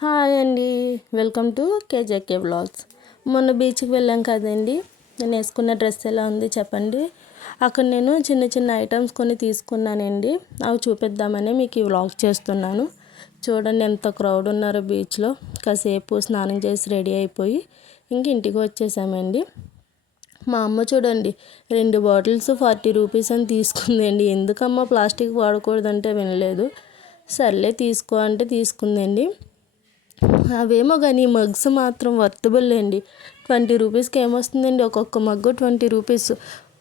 Hi అండి. Welcome to కేజేకే blogs మొన్న బీచ్కి వెళ్ళాం కదండి. నేను వేసుకున్న డ్రెస్ ఎలా ఉంది చెప్పండి. అక్కడ నేను చిన్న చిన్న ఐటమ్స్ కొన్ని తీసుకున్నానండి. అవి చూపిద్దామని మీకు ఈ వ్లాగ్ చేస్తున్నాను. చూడండి ఎంత క్రౌడ్ ఉన్నారో బీచ్లో. కాసేపు స్నానం చేసి రెడీ అయిపోయి ఇంక ఇంటికి వచ్చేసామండి. మా అమ్మ చూడండి రెండు బాటిల్స్ ఫార్టీ రూపీస్ అని తీసుకుందండి. ఎందుకమ్మా ప్లాస్టిక్ వాడకూడదంటే వినలేదు. సర్లే తీసుకో అంటే తీసుకుందండి. అవేమో కానీ మగ్స్ మాత్రం వర్తబుల్ అండి ట్వంటీ రూపీస్కి ఏమొస్తుందండి? ఒక్కొక్క మగ్గు ట్వంటీ రూపీస్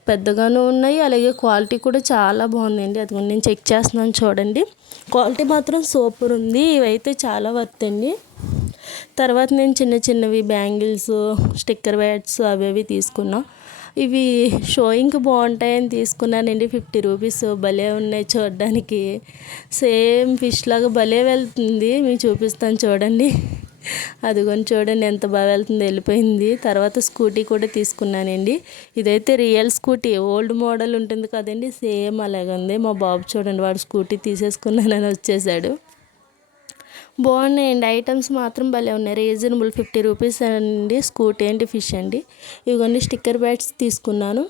పెద్దగాను ఉన్నాయి అలాగే క్వాలిటీ కూడా చాలా బాగుందండి. అది నేను చెక్ చేస్తున్నాను చూడండి. క్వాలిటీ మాత్రం సూపర్ ఉంది. ఇవైతే చాలా వర్త్ అండి. తర్వాత నేను చిన్న చిన్నవి బ్యాంగిల్స్ స్టిక్కర్ బ్యాట్స్ అవి అవి తీసుకున్నాను ఇవి షోయింగ్కి బాగుంటాయని తీసుకున్నానండి. ఫిఫ్టీ రూపీస్ భలే ఉన్నాయి చూడడానికి. సేమ్ ఫిష్ లాగా భలే వెళ్తుంది. మీకు చూపిస్తాను చూడండి. అదిగోని చూడండి ఎంత బాగా వెళ్తుంది. వెళ్ళిపోయింది. తర్వాత స్కూటీ కూడా తీసుకున్నానండి. ఇదైతే రియల్ స్కూటీ. ఓల్డ్ మోడల్ ఉంటుంది కదండి. సేమ్ అలాగే ఉంది మా బాబు చూడండి వాడు స్కూటీ తీసేసుకున్నానని వచ్చేసాడు. బాగున్నాయండి. ఐటమ్స్ మాత్రం భలే ఉన్నాయి. రీజనబుల్ ఫిఫ్టీ రూపీస్ అండి. స్కూటీ అండి ఫిష్ అండి. ఇవన్నీ స్టిక్కర్ బ్యాట్స్ తీసుకున్నాను.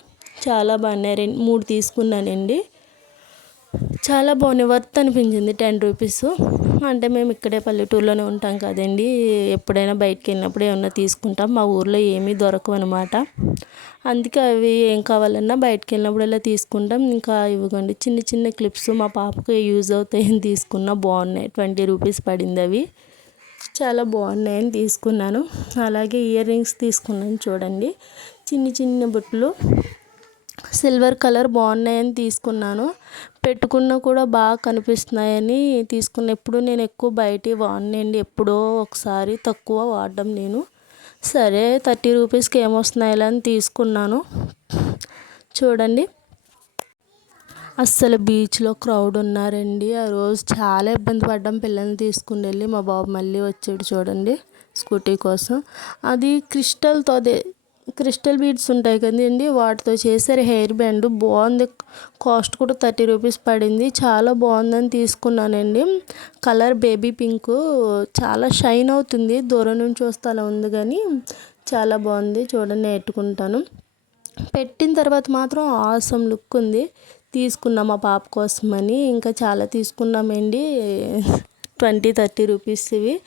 చాలా బాగున్నాయి. రెండు మూడు తీసుకున్నానండి. చాలా బాగున్నాయి వర్త్ అనిపించింది. Ten rupees. అంటే మేము ఇక్కడే పల్లెటూరులోనే ఉంటాం కదండి. ఎప్పుడైనా బయటకు వెళ్ళినప్పుడు ఏమన్నా తీసుకుంటాం. మా ఊర్లో ఏమీ దొరకవు అనమాట అందుకే అవి ఏం కావాలన్నా బయటకు వెళ్ళినప్పుడు తీసుకుంటాం. ఇంకా ఇవ్వకండి చిన్న చిన్న క్లిప్స్ మా పాపకు యూజ్ అవుతాయని తీసుకున్నా. బాగున్నాయి. ట్వంటీ రూపీస్ పడింది అవి. చాలా బాగున్నాయని తీసుకున్నాను. అలాగే ఇయర్ రింగ్స్ తీసుకున్నాను చూడండి. చిన్ని చిన్న బుట్టలు. సిల్వర్ కలర్ బాగున్నాయని తీసుకున్నాను. పెట్టుకున్నా కూడా బాగా కనిపిస్తున్నాయని తీసుకున్న. ఎప్పుడు నేను ఎక్కువ బయట వాడినండి. ఎప్పుడో ఒకసారి తక్కువ వాడడం నేను. సరే థర్టీ రూపీస్కి ఏమొస్తున్నాయి అని తీసుకున్నాను. చూడండి. అస్సలు బీచ్లో క్రౌడ్ ఉన్నారండి. ఆ రోజు చాలా ఇబ్బంది పడ్డాం. పిల్లల్ని తీసుకుని వెళ్ళి మా బాబు మళ్ళీ వచ్చాడు చూడండి స్కూటీ కోసం. అది క్రిస్టల్తో అదే క్రిస్టల్ బీడ్స్ ఉంటాయి కదండి వాటితో చేశారు హెయిర్ బ్యాండ్ బాగుంది. కాస్ట్ కూడా థర్టీ రూపీస్ పడింది. చాలా బాగుందని తీసుకున్నానండి. కలర్ బేబీ పింక్ చాలా షైన్ అవుతుంది. దూరం నుంచి వస్తే అలా ఉంది కానీ చాలా బాగుంది. చూడండి నెట్టుకుంటాను పెట్టిన తర్వాత మాత్రం ఆసం లుక్ ఉంది. తీసుకున్నాం మా పాప కోసమని. ఇంకా చాలా తీసుకున్నామండి. ట్వంటీ థర్టీ రూపీస్ ఇవి.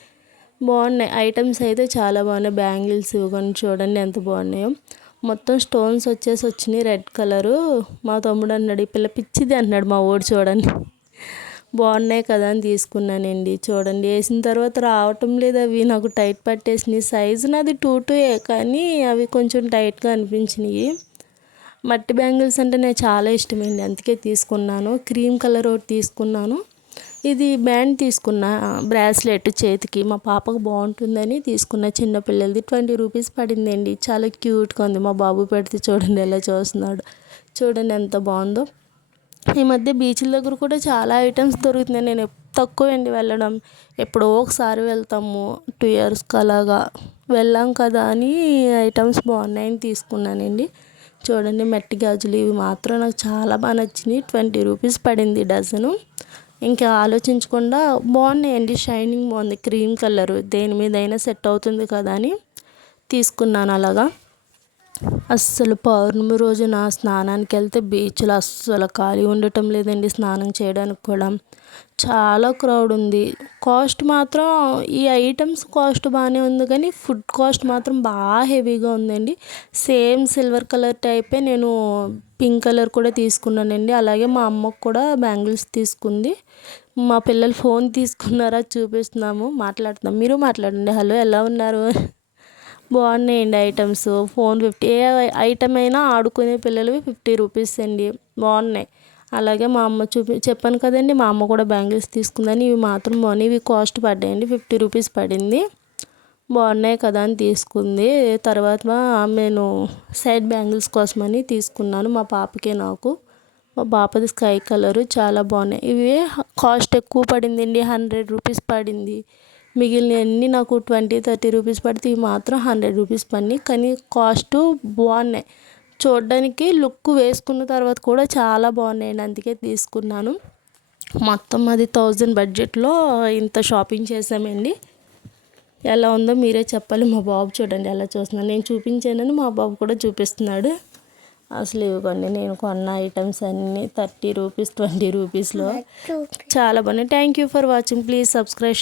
బాగున్నాయి. ఐటమ్స్ అయితే చాలా బాగున్నాయి. బ్యాంగిల్స్ ఇవ్వకొని చూడండి ఎంత బాగున్నాయో. మొత్తం స్టోన్స్ వచ్చేసి వచ్చినాయి. Red colour. మా తమ్ముడు అన్నాడు ఈ పిల్ల పిచ్చిది అన్నాడు మా ఓడి చూడండి. బాగున్నాయి కదా అని తీసుకున్నానండి. చూడండి వేసిన తర్వాత రావటం లేదు అవి. నాకు టైట్ పట్టేసినాయి. సైజు నాది టూ టూ కానీ అవి కొంచెం టైట్గా అనిపించినాయి. మట్టి బ్యాంగిల్స్ అంటే నేను చాలా ఇష్టమైంది అందుకే తీసుకున్నాను. క్రీమ్ కలర్ ఒకటి తీసుకున్నాను. ఇది బ్యాండ్ తీసుకున్న బ్రాస్లెట్ చేతికి మా పాపకు బాగుంటుందని తీసుకున్న చిన్నపిల్లలది ట్వంటీ రూపీస్ పడిందండి. చాలా క్యూట్గా ఉంది. మా బాబు పెడితే చూడండి ఎలా చూస్తున్నాడు. చూడండి ఎంత బాగుందో. ఈ మధ్య బీచ్ల దగ్గర కూడా చాలా ఐటమ్స్ దొరుకుతున్నాయి. నేను తక్కువ అండి వెళ్ళడం. ఎప్పుడో ఒకసారి వెళ్తాము. టూ ఇయర్స్కి అలాగా వెళ్ళాం కదా అని ఐటమ్స్ బాగున్నాయని తీసుకున్నానండి. చూడండి మట్టి గాజులు ఇవి మాత్రం నాకు చాలా బాగా నచ్చినాయి. ట్వంటీ రూపీస్ పడింది డజను. ఇంకా ఆలోచించకుండా బాగున్నాయండి షైనింగ్ బాగుంది. క్రీమ్ కలర్ దేని మీదైనా సెట్ అవుతుంది కదా అని తీసుకున్నాను అలాగా. అస్సలు పౌర్ణమి రోజు నా స్నానానికి వెళ్తే బీచ్లో అస్సలు ఖాళీ ఉండటం లేదండి స్నానం చేయడానికి కూడా. చాలా క్రౌడ్ ఉంది. కాస్ట్ మాత్రం ఈ ఐటమ్స్ కాస్ట్ బాగానే ఉంది కానీ ఫుడ్ కాస్ట్ మాత్రం బాగా హెవీగా ఉందండి. సేమ్ సిల్వర్ కలర్ టైపే నేను పింక్ కలర్ కూడా తీసుకున్నానండి. అలాగే మా అమ్మకు కూడా బ్యాంగిల్స్ తీసుకుంది. మా పిల్లలు ఫోన్ తీసుకున్నారా చూపిస్తున్నాము. మాట్లాడుతున్నాం మీరు మాట్లాడండి. హలో ఎలా ఉన్నారు? బాగున్నాయండి ఐటమ్స్. ఫోన్ ఫిఫ్టీ ఏ ఐటమ్ అయినా ఆడుకునే పిల్లలవి ఫిఫ్టీ రూపీస్ అండి. బాగున్నాయి. అలాగే మా అమ్మ చూపి చెప్పాను కదండి మా అమ్మ కూడా బ్యాంగిల్స్ తీసుకుందని ఇవి మాత్రం బాగున్నాయి ఇవి కాస్ట్ పడ్డాయండి ఫిఫ్టీ రూపీస్ పడింది. బాగున్నాయి కదా అని తీసుకుంది. తర్వాత నేను సైడ్ బ్యాంగిల్స్ కోసమని తీసుకున్నాను మా పాపకే నాకు. మా పాపది స్కై కలరు చాలా బాగున్నాయి. ఇవి కాస్ట్ ఎక్కువ పడిందండి హండ్రెడ్ రూపీస్ పడింది. మిగిలినవన్నీ నాకు ట్వంటీ థర్టీ రూపీస్ పడితే ఇవి మాత్రం హండ్రెడ్ రూపీస్ పడినాయి. కానీ కాస్ట్ బాగున్నాయి. చూడడానికి లుక్ వేసుకున్న తర్వాత కూడా చాలా బాగున్నాయండి అందుకే తీసుకున్నాను. మొత్తం అది థౌజండ్ బడ్జెట్లో ఇంత షాపింగ్ చేసామండి ఎలా ఉందో మీరే చెప్పాలి. మా బాబు చూడండి ఎలా చూస్తున్నాడు. నేను చూపించానని మా బాబు కూడా చూపిస్తున్నాడు. అసలు ఇవ్వండి నేను కొన్న ఐటమ్స్ అన్నీ థర్టీ రూపీస్ ట్వంటీ రూపీస్లో. చాలా బాగున్నాయి. Thank you for watching. Please subscribe